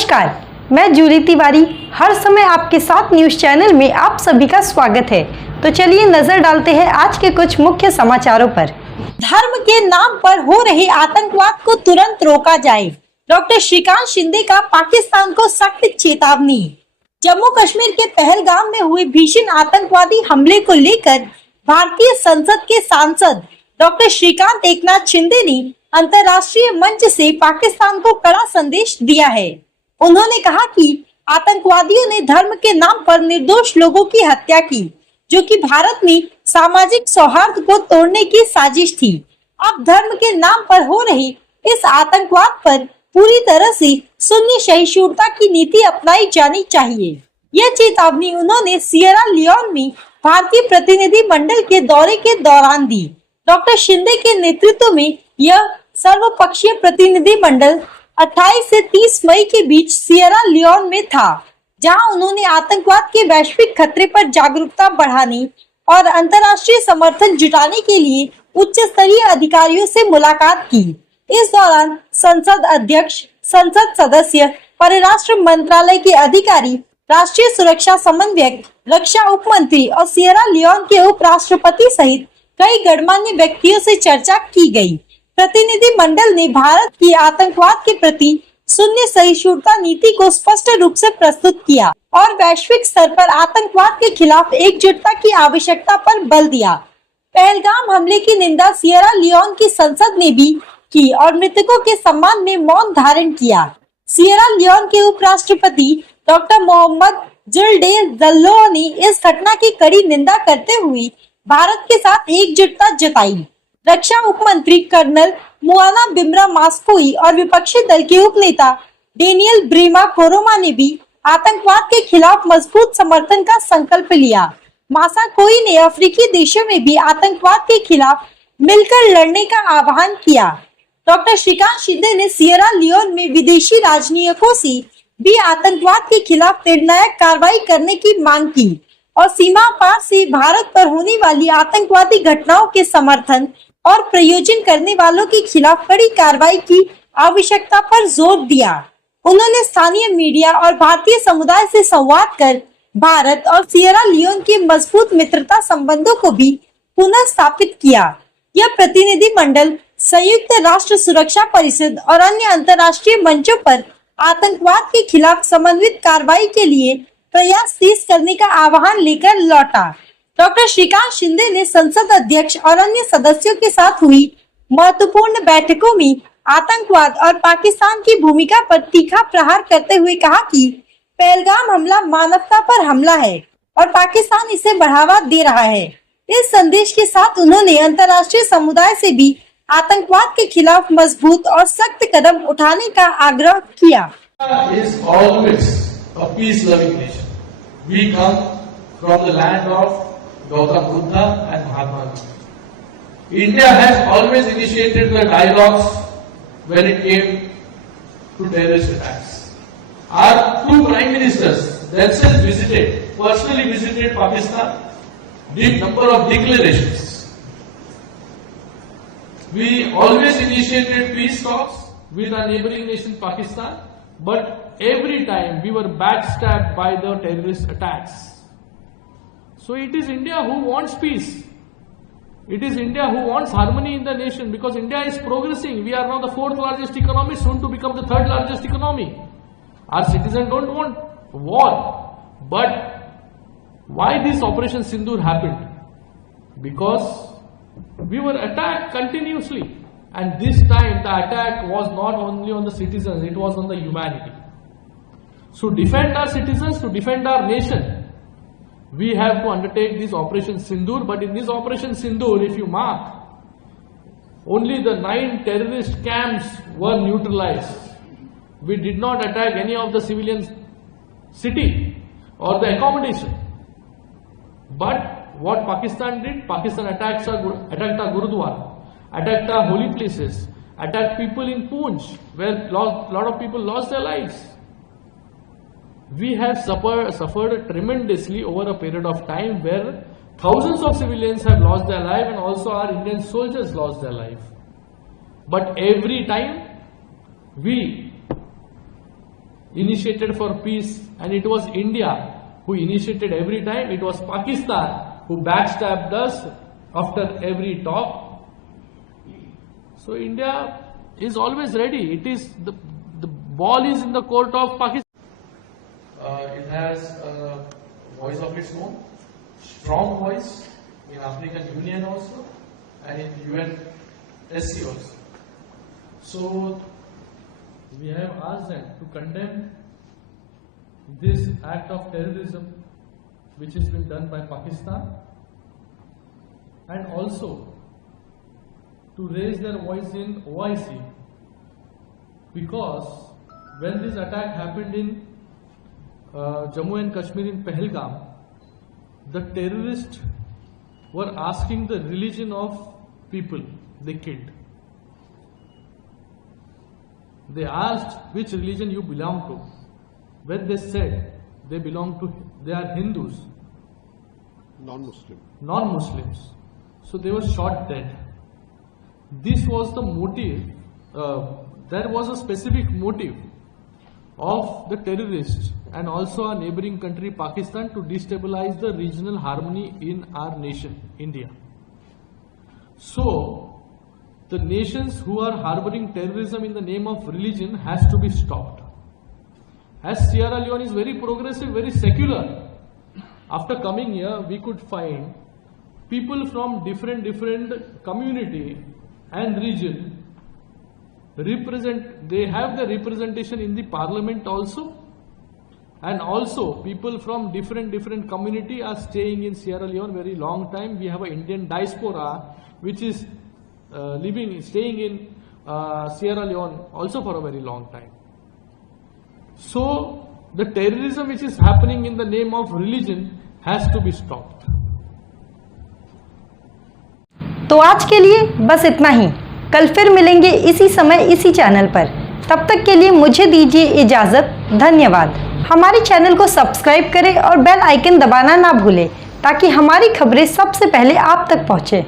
नमस्कार, मैं जूली तिवारी हर समय आपके साथ न्यूज चैनल में आप सभी का स्वागत है। तो चलिए नजर डालते हैं आज के कुछ मुख्य समाचारों पर। धर्म के नाम पर हो रहे आतंकवाद को तुरंत रोका जाए, डॉक्टर श्रीकांत शिंदे का पाकिस्तान को सख्त चेतावनी। जम्मू कश्मीर के पहलगाम में हुए भीषण आतंकवादी हमले को लेकर भारतीय संसद के सांसद डॉक्टर श्रीकांत एकनाथ शिंदे ने अंतर्राष्ट्रीय मंच से पाकिस्तान को कड़ा संदेश दिया है। उन्होंने कहा कि आतंकवादियों ने धर्म के नाम पर निर्दोष लोगों की हत्या की, जो कि भारत में सामाजिक सौहार्द को तोड़ने की साजिश थी। अब धर्म के नाम पर हो रहे इस आतंकवाद पर पूरी तरह से शून्य सहिष्णुता की नीति अपनाई जानी चाहिए। यह चेतावनी उन्होंने सियरा लियोन में भारतीय प्रतिनिधि मंडल के दौरे के दौरान दी। डॉक्टर शिंदे के नेतृत्व में यह सर्वपक्षीय प्रतिनिधि मंडल 28 से 30 मई के बीच सियरा लियोन में था, जहां उन्होंने आतंकवाद के वैश्विक खतरे पर जागरूकता बढ़ाने और अंतर्राष्ट्रीय समर्थन जुटाने के लिए उच्च स्तरीय अधिकारियों से मुलाकात की। इस दौरान संसद अध्यक्ष, संसद सदस्य, परराष्ट्र मंत्रालय के अधिकारी, राष्ट्रीय सुरक्षा समन्वयक, रक्षा उपमंत्री और सियरा लियोन के उपराष्ट्रपति सहित कई गणमान्य व्यक्तियों से चर्चा की गई। प्रतिनिधि मंडल ने भारत की आतंकवाद के प्रति शून्य सहिष्णुता नीति को स्पष्ट रूप से प्रस्तुत किया और वैश्विक स्तर पर आतंकवाद के खिलाफ एकजुटता की आवश्यकता पर बल दिया। पहलगाम हमले की निंदा सियरा लियोन की संसद ने भी की और मृतकों के सम्मान में मौन धारण किया। सियरा लियोन के उपराष्ट्रपति डॉक्टर मोहम्मद जुल्डेस जल्लो ने इस घटना की कड़ी निंदा करते हुए भारत के साथ एकजुटता जताई। रक्षा उपमंत्री कर्नल मुआना बिमरा मास्कोई और विपक्षी दल के उपनेता डेनियल ब्रीमा कोरोमा ने भी आतंकवाद के खिलाफ मजबूत समर्थन का संकल्प लिया। मासाकोई ने अफ्रीकी देशों में भी आतंकवाद के खिलाफ मिलकर लड़ने का आह्वान किया। डॉक्टर श्रीकांत शिंदे ने सियरा लियोन में विदेशी राजनयिकों से भी आतंकवाद के खिलाफ निर्णायक कार्रवाई करने की मांग की और सीमा पार से भारत पर होने वाली आतंकवादी घटनाओं के समर्थन और प्रयोजन करने वालों के खिलाफ कड़ी कार्रवाई की आवश्यकता पर जोर दिया। उन्होंने स्थानीय मीडिया और भारतीय समुदाय से संवाद कर भारत और सियरा लियोन के मजबूत मित्रता संबंधों को भी पुनः स्थापित किया। यह प्रतिनिधि मंडल संयुक्त राष्ट्र सुरक्षा परिषद और अन्य अंतर्राष्ट्रीय मंचों पर आतंकवाद के खिलाफ समन्वित कार्रवाई के लिए प्रयास तेज करने का आह्वान लेकर लौटा। डॉक्टर श्रीकांत शिंदे ने संसद अध्यक्ष और अन्य सदस्यों के साथ हुई महत्वपूर्ण बैठकों में आतंकवाद और पाकिस्तान की भूमिका पर तीखा प्रहार करते हुए कहा कि पहलगाम हमला मानवता पर हमला है और पाकिस्तान इसे बढ़ावा दे रहा है। इस संदेश के साथ उन्होंने अंतर्राष्ट्रीय समुदाय से भी आतंकवाद के खिलाफ मजबूत और सख्त कदम उठाने का आग्रह किया। A peace-loving nation. We come from the land of Gautam Buddha and Mahatma Gandhi. India has always initiated the dialogues when it came to terrorist attacks. Our two prime ministers themselves personally visited Pakistan, did number of declarations. We always initiated peace talks with our neighboring nation Pakistan, but every time we were backstabbed by the terrorist attacks. So it is India who wants peace. It is India who wants harmony in the nation, because India is progressing. We are now the 4th largest economy, soon to become the 3rd largest economy. Our citizens don't want war. But why this Operation Sindoor happened? Because we were attacked continuously. And this time the attack was not only on the citizens, it was on the humanity. So to defend our citizens, to defend our nation, we have to undertake this Operation Sindoor. But in this Operation Sindoor, if you mark, only the 9 terrorist camps were neutralized. We did not attack any of the civilian city or the accommodation. But what Pakistan did, Pakistan attacked our Gurudwara, attacked our holy places, attacked people in Poonch, where a lot of people lost their lives. We have suffered tremendously over a period of time where thousands of civilians have lost their life, and also our Indian soldiers lost their life. But every time we initiated for peace, and it was India who initiated every time. It was Pakistan who backstabbed us after every talk. So India is always ready. It is the ball is in the court of Pakistan. It has a voice of its own, strong voice in African Union also, and in UNSC also. So we have asked them to condemn this act of terrorism which has been done by Pakistan, and also to raise their voice in OIC, because when this attack happened in Jammu and Kashmir in Pahalgam, the terrorists were asking the religion of people they killed. They asked which religion you belong to. When they said they are Hindus, non-Muslims, so they were shot dead. This was the motive. There was a specific motive of the terrorists and also our neighboring country Pakistan to destabilize the regional harmony in our nation, India. So the nations who are harboring terrorism in the name of religion has to be stopped. As Sierra Leone is very progressive, very secular, after coming here we could find people from different community and region they have the representation in the parliament also, and also people from different community are staying in Sierra Leone very long time. We have an Indian diaspora which is staying in Sierra Leone also for a very long time. So the terrorism which is happening in the name of religion has to be stopped. तो आज के लिए बस इतना ही। कल फिर मिलेंगे इसी समय इसी चैनल पर। तब तक के लिए मुझे दीजिए इजाज़त। धन्यवाद। हमारे चैनल को सब्सक्राइब करें और बेल आइकन दबाना ना भूलें ताकि हमारी खबरें सबसे पहले आप तक पहुँचें।